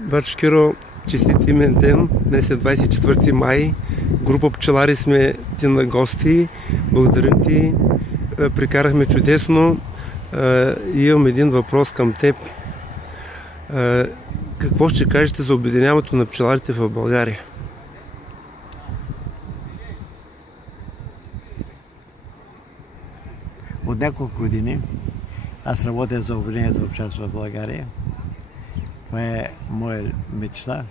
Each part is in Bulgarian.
Бачкиро, честит имен ден. Днес е 24 май. Група пчелари сме ти на гости. Благодарим ти. Прекарахме чудесно. Имам един въпрос към теб. Какво ще кажете за обединяването на пчеларите в България? От няколко години аз работя за обединението в пчеларството в България. Това е моя мечта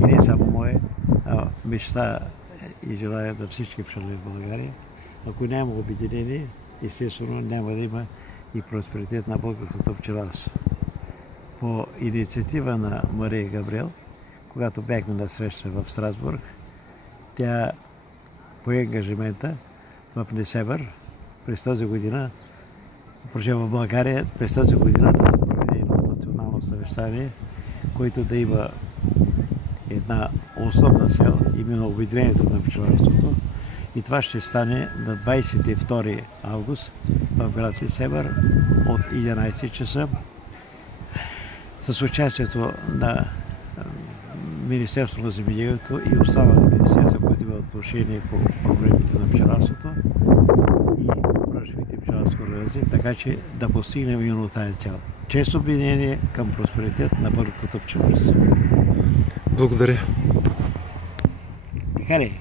и не само моя, а мечта и желая на всички пчелари в България. Ако няма обединение, естествено няма да има и просперитет на българското пчеларство. По инициатива на Мария Габриел, когато бяхме на среща в Страсбург, тя пое ангажимента в Несебър през тази година, в България през тази година да се проведе едно национално съвещание, което да има една основна цел, именно обединението на пчеларството. И това ще стане на 22 август в град Несебър от 11 часа с участието на Министерството на земеделието и останали министерства, които имат отношение по проблемите на пчеларството и браншовите пчеларски организации, така че да постигнем именно тази цел. Често обединение към просперитет на българското пчеларство. Благодаря. Така ли?